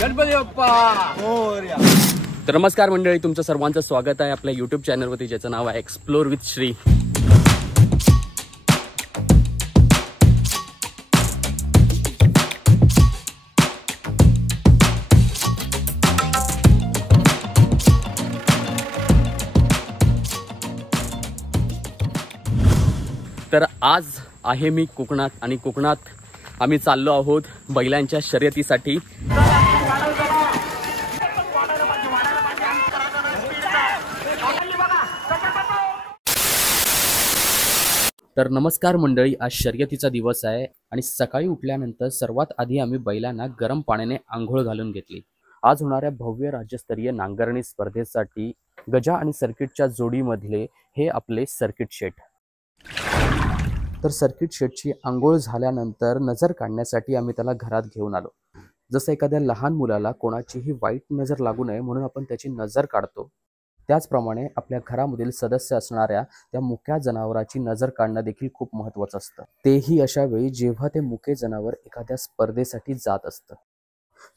गणपती बाप्पा मोरया। तर नमस्कार मंडळी, तुमचं सर्वांचं स्वागत आहे आपल्या YouTube चॅनलवरती, ज्याचं नाव आहे एक्सप्लोर विथ श्री। तर आज आहे मी कोकणात आणि कोकणात आम्ही चाललो आहोत बैलांच्या शर्यतीसाठी। तर नमस्कार मंडळी, आज शर्यतीचा दिवस आहे आणि सकाळी उठल्यानंतर सर्वात आधी आम्ही बैलांना गरम पाण्याने आंघोळ घालून घेतली। आज होणाऱ्या भव्य राज्यस्तरीय नांगरणी स्पर्धेसाठी गजा आणि सर्किटच्या जोडीमधले हे आपले सर्किट शेट। तर सर्किट शेटची आंघोळ झाल्यानंतर नजर काढण्यासाठी आम्ही त्याला घरात घेऊन आलो। जसं एखाद्या लहान मुलाला कोणाचीही वाईट नजर लागू नये म्हणून आपण त्याची नजर काढतो, त्याचप्रमाणे आपल्या घरामधील सदस्य असणाऱ्या त्या मुक्या जनावराची नजर काढणं देखील खूप महत्त्वाचं असतं, तेही अशा वेळी जेव्हा ते मुके जनावर एखाद्या स्पर्धेसाठी जात असतं।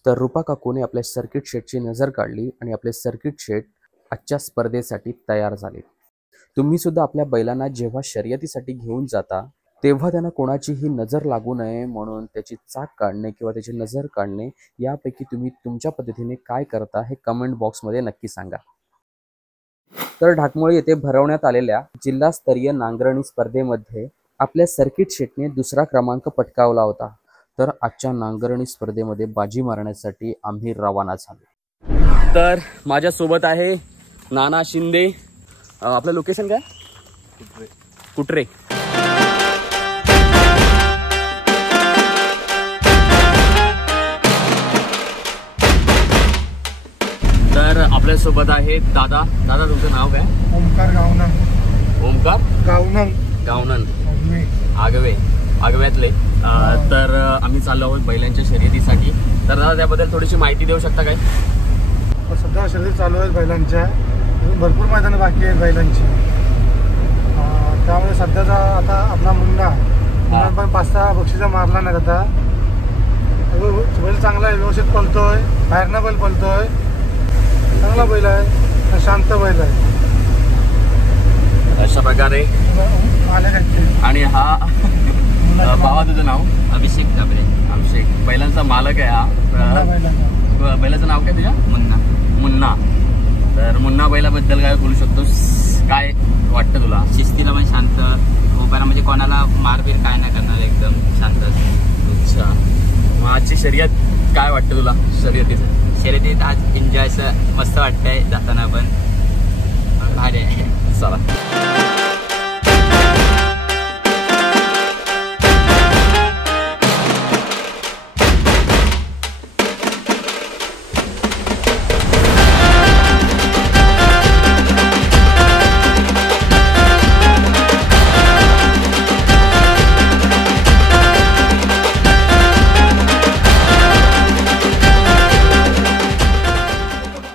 तर रूपा काकूने आपल्या सर्किट शेटची नजर काढली आणि आपले सर्किट शेट आजच्या स्पर्धेसाठी तयार झाले। तुम्ही सुद्धा आपल्या बैलांना जेव्हा शर्यतीसाठी घेऊन जाता तेव्हा त्यांना कोणाचीही नजर लागू नये म्हणून त्याची चाक काढणे किंवा त्याची नजर काढणे यापैकी तुम्ही तुमच्या पद्धतीने काय करता हे कमेंट बॉक्समध्ये नक्की सांगा। तर ढाकमोळी येथे भरवण्यात आलेल्या जिल्हास्तरीय नांगरणी स्पर्धेमध्ये आपल्या सर्किट शेटने दुसरा क्रमांक पटकावला होता। तर आजच्या नांगरणी स्पर्धेमध्ये बाजी मारण्यासाठी आम्ही रवाना झालो। तर माझ्यासोबत आहे नाना शिंदे। आपलं लोकेशन काय? कुटरे। तर आपल्यासोबत आहे दादा। दादा तुमचं नाव काय? ओमकार गावनन। ओमकार गावनन गावनन आगवे आगव्यातले। तर आम्ही चाललो आहोत बैलांच्या शर्यतीसाठी। तर दादा त्याबद्दल थोडीशी माहिती देऊ शकता काय? सध्या शर्यती चालू आहेत बैलांच्या, भरपूर मैदानं बाकी आहेत बैलांची। त्यामुळे सध्याचा आता आपला मुन्ना पण 5-6 बक्षिसा मारला नाही आता। बैल चांगला आहे, व्यवस्थित पळतोय, बाहेरनं बैल पळतोय, चांगला बैल आहे, शांत बैल आहे अशा प्रकारे। आणि हा भावा तुझं नाव? अभिषेक काबरे। अभिषेक बैलांचा मालक आहे हा। बैलाचं नाव काय तुझ्या? मुन्ना। मुन्ना। तर मुन्ना बैलाबद्दल काय बोलू शकतोस? काय वाटतं तुला? शिस्तीला पण शांत, उभारा म्हणजे कोणाला मारबीर काय नाही करणार, एकदम शांत। अच्छा, मग आजची शर्यत काय वाटतं तुला? शर्यतीत आज एन्जॉय असं मस्त वाटतंय, जाताना पण भारी आहे। चला।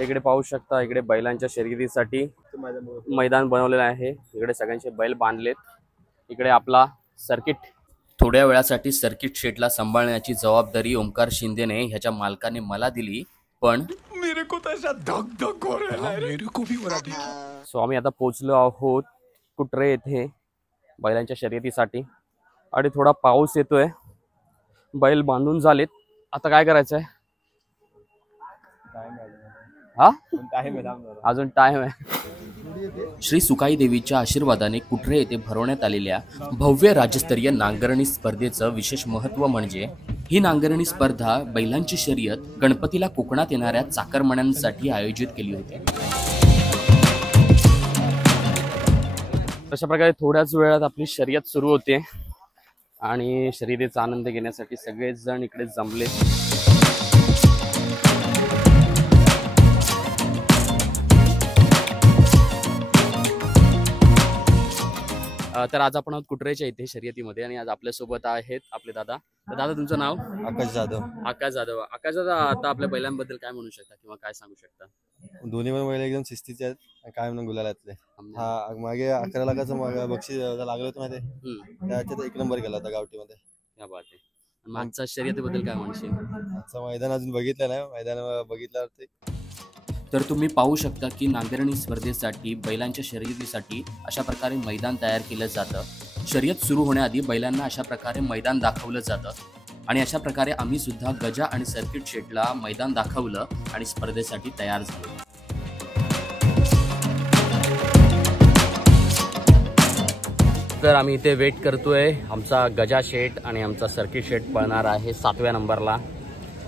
इकडे पाहू शकता, इकडे बैलांच्या शर्यतीसाठी मैदान बनवलेलं आहे। इकडे सगळ्यांचे बैल बांधलेत। इकडे आपला सर्किट। थोड्या वेळासाठी सर्किट शेटला सांभाळण्याची जबाबदारी ओमकार शिंदेने ह्याच्या मालकाने मला दिली, पण मेरे को तसा धक धक हो रहा है, मेरे को भी मराठी। सो आम्ही आता पोहोचलो आहोत कुटरे येथे बैलांच्या शर्यतीसाठी आणि थोडा पाऊस येतोय, बैल बांधून झालेत। आता काय करायचं आहे? हा, अजून टाइम आहे। श्री सुकाई देवीच्या आशीर्वादाने कुटरे येथे भरवण्यात आलेल्या भव्य राज्यस्तरीय नांगरणी स्पर्धेचं विशेष महत्त्व म्हणजे ही नांगरणी स्पर्धा बैलांची शर्यत गणपतीला कोकणात येणाऱ्या चाकरमान्यांसाठी आयोजित केली होती। अशा प्रकारे थोड्याच वेळात आपली शर्यत सुरू होते आणि शर्यतीचा आनंद घेण्यासाठी सगळेच जण इकडे जमले। तर आज आपण आहोत कुटरेच्या इथे शर्यतीमध्ये आणि आज आपल्यासोबत आहेत आपले दादा। तर दादा तुमचं नाव? आकाश जाधव। आकाश जाधव। आकाश दादा, आता आपल्या बैलांबद्दल काय म्हणू शकता किंवा काय सांगू शकता? दोन्ही पण बैल एकदम शिस्तीचे आहेत, काय म्हणून गुलालातले। हा, मागे 11 लाखाचं बक्षीस लागलं होतं माहिती, त्याच्यात 1 नंबर केला होता गावठीमध्ये। क्या बात आहे। मागच्या शर्यतीबद्दल काय म्हणशील? आजचं मैदान अजून बघितलं नाही, मैदान बघितल्यावर ते तर तुम्ही पाहू शकता की नांगरणी स्पर्धेसाठी बैलांच्या शर्यतीसाठी अशा प्रकारे मैदान तयार केलं जातं. शर्यत सुरू होण्याआधी बैलांना अशा प्रकारे मैदान दाखवलं जातं आणि अशा प्रकारे आम्ही सुद्धा गजा आणि सर्किट शेडला मैदान दाखवलं आणि स्पर्धेसाठी तयार झालो. तर आम्ही इथे वेट करतोय. आमचा गजा शेट आणि आमचा सर्किट शेट पळणार आहे 7व्या नंबरला.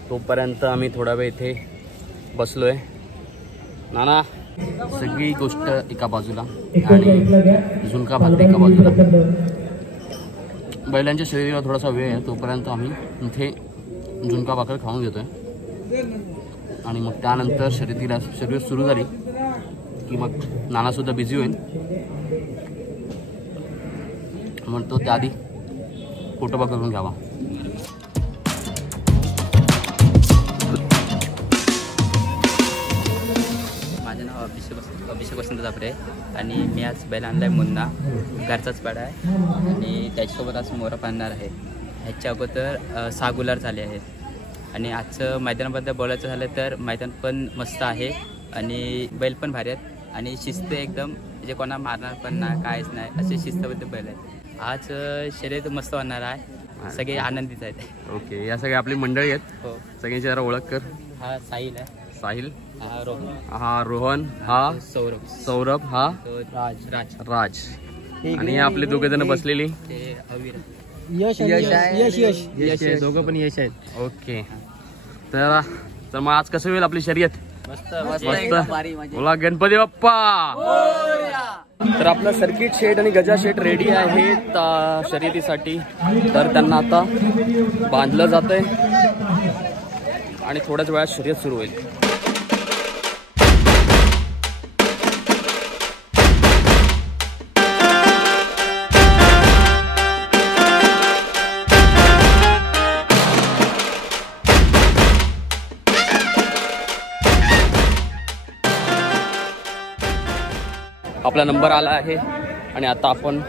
तोपर्यंत आम्ही थोडा वेळ इथे बसलोय. नाना सगळी गोष्ट एका बाजूला आणि झुणका भाकर एका बाजूला. बैलांच्या शर्यतीला थोडासा वेळ आहे, तोपर्यंत आम्ही इथे झुणका भाकर खाऊन घेतोय आणि मग त्यानंतर शर्यत सुरू झाली की मग नानासुद्धा बिझी होईल. म्हणतो त्याआधी फोटो करून घ्यावा. माझं नाव अभिषेक वसंत जाफरे आणि मी आज बैल आणला आहे मुन्ना, घरचाच पाडा आहे आणि त्याच्यासोबत आज मोरा पाळणार आहे. ह्याच्या अगोदर 6 गुलाल झाले आहेत आणि आजचं मैदानाबद्दल बोलायचं झालं तर मैदान पण मस्त आहे आणि बैल पण भारी आहेत आणि शिस्त एकदम, म्हणजे कोणा मारणार पण नाही, काहीच नाही, असे शिस्तबद्ध बैल आहेत. आज शर्यत मस्त होणार आहे, सगळे आनंदित आहेत. ओके, या सगळ्या आपली मंडळी आहेत. हो, सगळ्यांची जरा ओळख कर. हा साहिल आहे, साहिल, हा रोहन, हा रोहन, हा सौरभ, हा राज आणि आपले दोघे जण बसलेली ते अवीर, यश दोघं पण यश आहेत. ओके, तर मग आज कसं होईल आपली शर्यत? मस्त बोला गणपती बाप्पा. तर आपला सर्किट शेट आणि गजा शेट रेडी आहेत शर्यतीसाठी. तर त्यांना आता बांधलं जातंय आणि थोड्याच वेळात शर्यत सुरू होईल. आपला नंबर आला आहे आणि आता आपण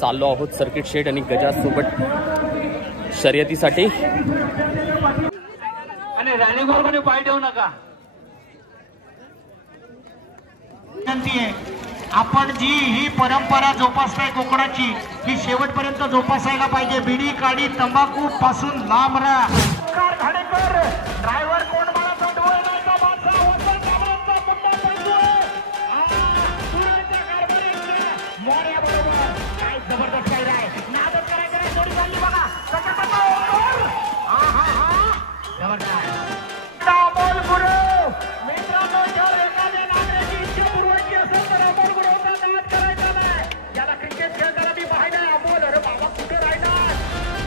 चाललो आहोत सर्किट शेट आणि गजा सोबत शर्यतीसाठी. आणि रॅलीवर कोणी पाय ठेवू नका. विनंती आहे, आपण जी ही परंपरा जोपासताय कोकणाची, ही शेवटपर्यंत जोपासायला पाहिजे. बिडी काडी तंबाखू पासून लांब राहा. ड्रायव्हर कोण मला पाठवून जबरदस्त काय राय नादच करायचं नाही. जोडी चालली बघा, अमोल गुरु मित्रांनो, जर एखाद्या नागरिकाची इच्छा पुरवायची असेल तर अमोल गुरुचा नाद करायचा नाही. याला क्रिकेट खेळताना मी पाहिजे. अमोल, अरे बाबा कुठे राहिला,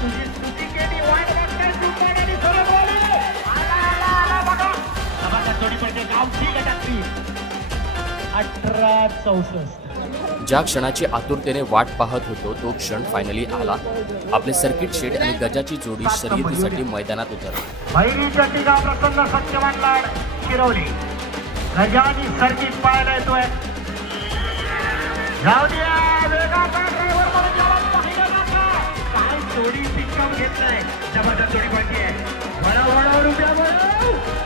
तुझी स्तुती केली, वाट बघताय सुपारी सरळ आला बघा. जबरदस्त जोडी पडते गावठी गटातली 1864. ज्या क्षणाची आतुरतेने वाट पाहत होतो तो क्षण फायनली आला. आपले सर्किट शेट आणि गजाची जोडी शर्यतीसाठी मैदानात उतरली. भैरीच्या टिका प्रसन्न सत्यवान लाड शिरवली. गजानी सर्किट पाहायला येतोय. जाऊ द्या, वेगाचा ड्रायव्हर म्हणून याला पाहिलं नका. काय जोडी पिकअप घेतलाय, जबरदस्त जोडी पडते. वळा रुपया वळव.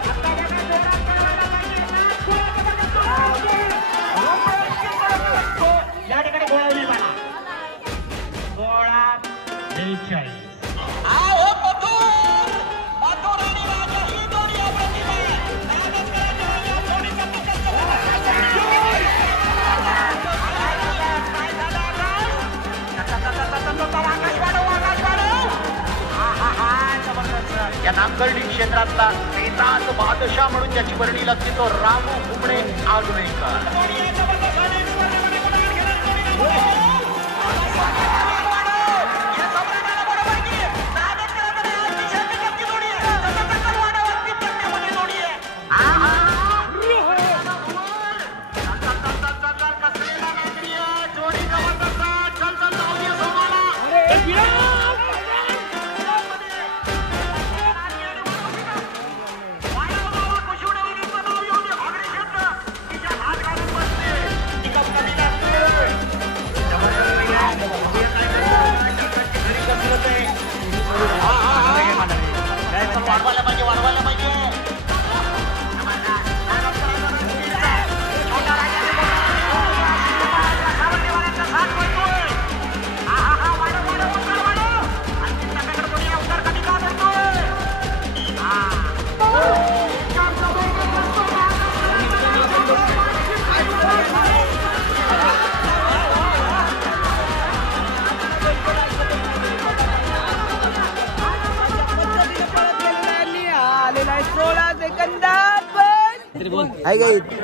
आता बघा जोरात करायला पाहिजे. या ठिकाणी गोळावली बघा, गोळा 43. या नामकर्णी क्षेत्रातला नेताज बादशाह म्हणून ज्याची वर्णी लागते तो रामू घुमणे आगवेकर.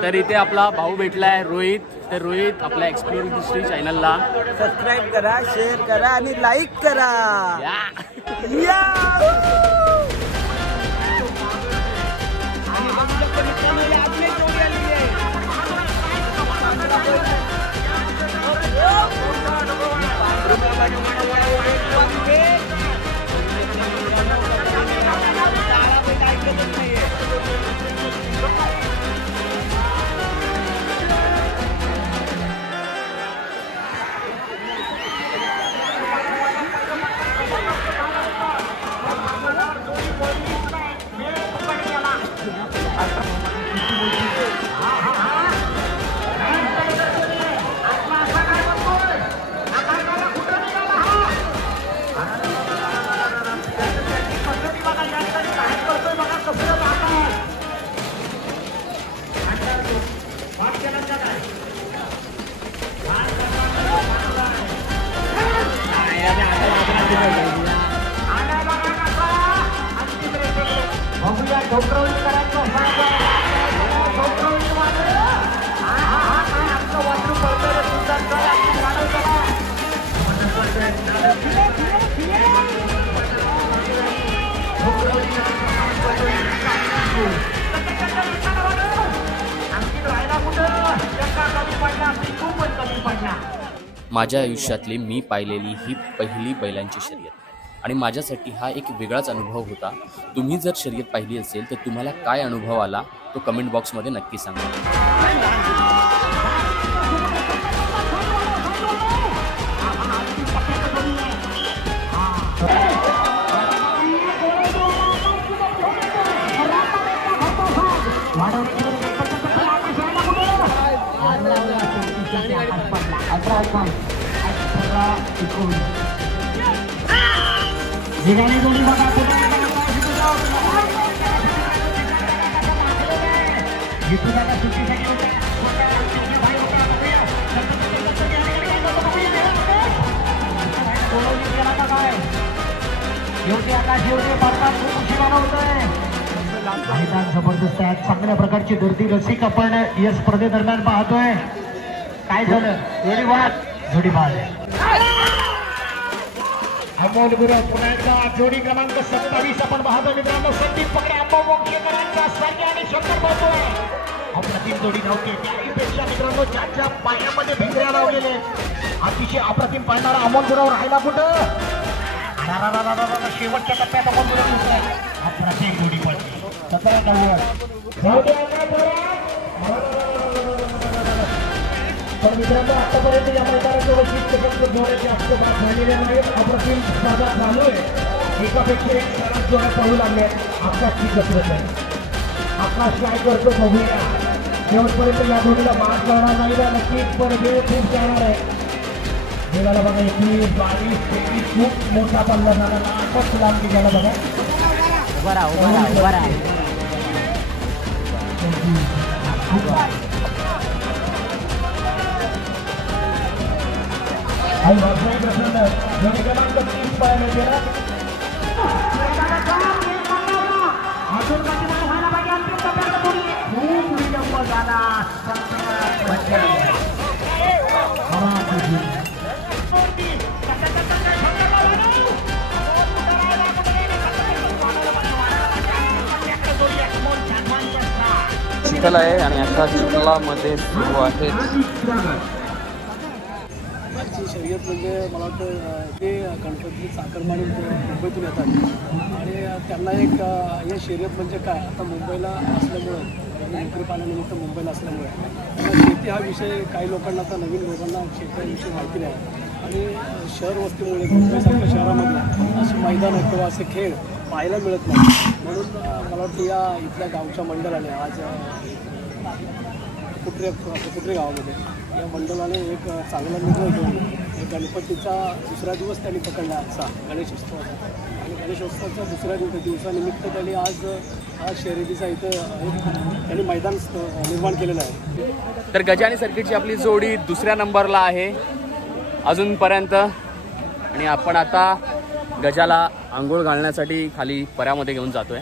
तर इथे आपला भाऊ भेटलाय रोहित. तर रोहित आपल्या एक्सप्लोरिंग हिस्ट्री चॅनलला सबस्क्राईब करा, शेअर करा आणि लाईक करा. माझ्या आयुष्यातली मी पाहिलेली ही पहिली बैलांची शर्यत आणि माझ्यासाठी हा एक वेगळाच अनुभव होता. तुम्ही जर शर्यत पाहिली असेल तर तुम्हाला काय अनुभव आला तो कमेंट बॉक्समध्ये नक्की सांगा. जबरदस्त आहे. चांगल्या प्रकारची गर्दी रसिक आपण या स्पर्धेदरम्यान पाहतोय. काय झालं? जोडीबाज अमोल गुरु पुन्हा एकदा जोडी क्रमांक 27 आपण पाहतो मित्रांनो. संदीप पकडे अंबा मोक्षकरांचा सारखे आणि शंकर पाहतोय. अप्रतिम जोडी नव्हती त्यापेक्षा मित्रांनो ज्याच्या पायामध्ये भिंगऱ्या लावलेले अतिशय अप्रतिम पाहणारा अमोल गुरु राहिला कुठं. शेवटच्या टप्प्यात अमोल गुरु दिसतोय. अप्रतिम जोडी पडली 17 तर मित्रांनो आतापर्यंत या मैदानाचे वैशिष्ट्य जोड्याचे जास्त बाद झालेले नाहीत. अप्रतिम स्पर्धा चालू आहे. एकापेक्षा एक सरस जोड्या पाहू लागले. आकाशची कसरत आहे. आकाश काय करतो बघूया. शेवटपर्यंत या जोडीला बाद करणार नाही ना नक्कीच पण वेळ खूप जाणार आहे. वेळाला बघा 21, 22, 23 खूप मोठा पल्ला झाला. आकाश लांब गेला बघा. जोडी क्रमांक 30 पाहायला गेला. खूप विलंब झाला. चिखल आहे आणि अशा चिखलामध्ये सुरू आहे. आजची शर्यत म्हणजे मला वाटतं ते गणपती चाकरमानी मुंबईतून येतात आणि त्यांना एक हे शर्यत म्हणजे काय आता मुंबईला असल्यामुळं नोकरी पाण्यानिमित्त मुंबईला असल्यामुळे शेती हा विषय काही लोकांना आता नवीन लोकांना शेतीविषयी माहिती नाही आणि शहर वस्तीमुळे मुंबईसारख्या शहरामध्ये असे मैदानं किंवा असे खेळ पाहायला मिळत नाही. म्हणून मला वाटतं या इथल्या गावच्या मंडळाने आज कुटरे गावामध्ये या मंडळाने एक चांगला निर्णय घेऊन गणपतीचा दुसरा दिवस त्यांनी पकडला आजचा गणेशोत्सवाचा. आणि गणेशोत्सवाच्या दुसऱ्या दिवसानिमित्त त्यांनी आज शर्यतीचा इथं त्यांनी मैदान निर्माण केलेलं आहे. तर गजा आणि सर्किटची आपली जोडी दुसऱ्या नंबरला आहे अजूनपर्यंत. आणि आपण आता गजाला आंघोळ घालण्यासाठी खाली पर्यामध्ये घेऊन जातोय.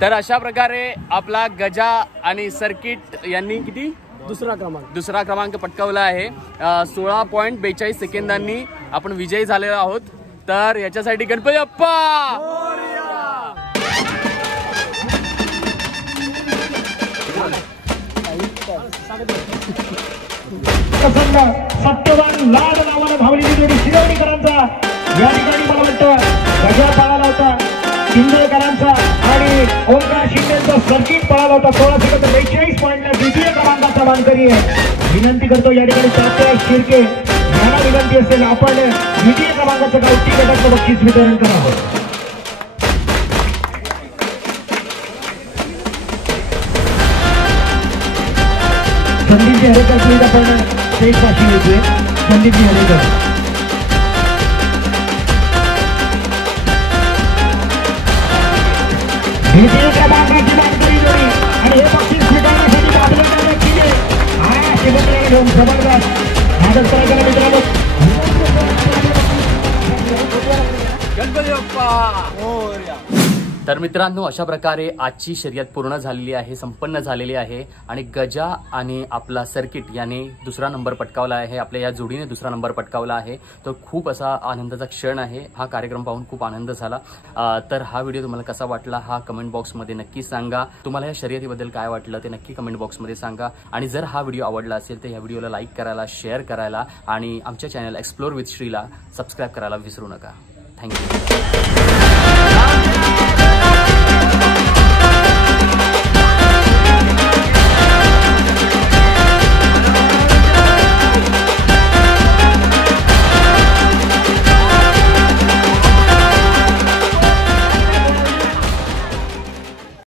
तर अशा प्रकारे आपला गजा आणि सर्किट यांनी किती दुसरा क्रमांक पटकावला आहे. 16.42 सेकंदांनी आपण विजयी झालेलो आहोत. तर याच्यासाठी गणपती बाप्पा सत्यवान लाड नावानं धावलेली जोडी शिरवणीकरांचा या ठिकाणी मला वाटतं गजा पळाला होता शिंदेकरांचा आणि ओंकार शिंदेचा सर्किट पळाला होता. 16.42 पॉईंटला द्वितीय क्रमांकाचा मानकरी आहे. विनंती करतो या ठिकाणी तात्या शिर्के यांना विनंती असेल आपण द्वितीय क्रमांकाचं गावठी गटाचं बक्षीस वितरण करावं. संदीपजी हरेकर सुविधा आपण शेषपाशी येतोय. संदीपजी हरेकर द्वितीय क्रमांकाची मानकरी जोडी आणि हे बक्षीस स्वीकारण्यासाठी बाजूला केली आहे. शिवसेना घेऊन जबरदस्त मदत करायला मित्रांनो. गणपती बाप्पा. तर मित्रांनो अशा प्रकारे आजची शर्यत पूर्ण झालेली आहे, संपन्न झालेली आहे. आणि गजा आणि आपला सर्किट याने दुसरा नंबर पटकावला आहे. आपल्या या जोडीने दुसरा नंबर पटकावला आहे. तर खूप असा आनंदाचा क्षण आहे. हा कार्यक्रम पाहून खूप आनंद झाला. तर हा व्हिडिओ तुम्हाला कसा वाटला हा कमेंट बॉक्समध्ये नक्की सांगा. तुम्हाला या शर्यतीबद्दल काय वाटलं ते नक्की कमेंट बॉक्समध्ये सांगा. आणि जर हा व्हिडिओ आवडला असेल तर या व्हिडिओला लाईक करायला, शेअर करायला आणि आमच्या channel explore with Shrila subscribe करायला विसरू नका. थँक्यू.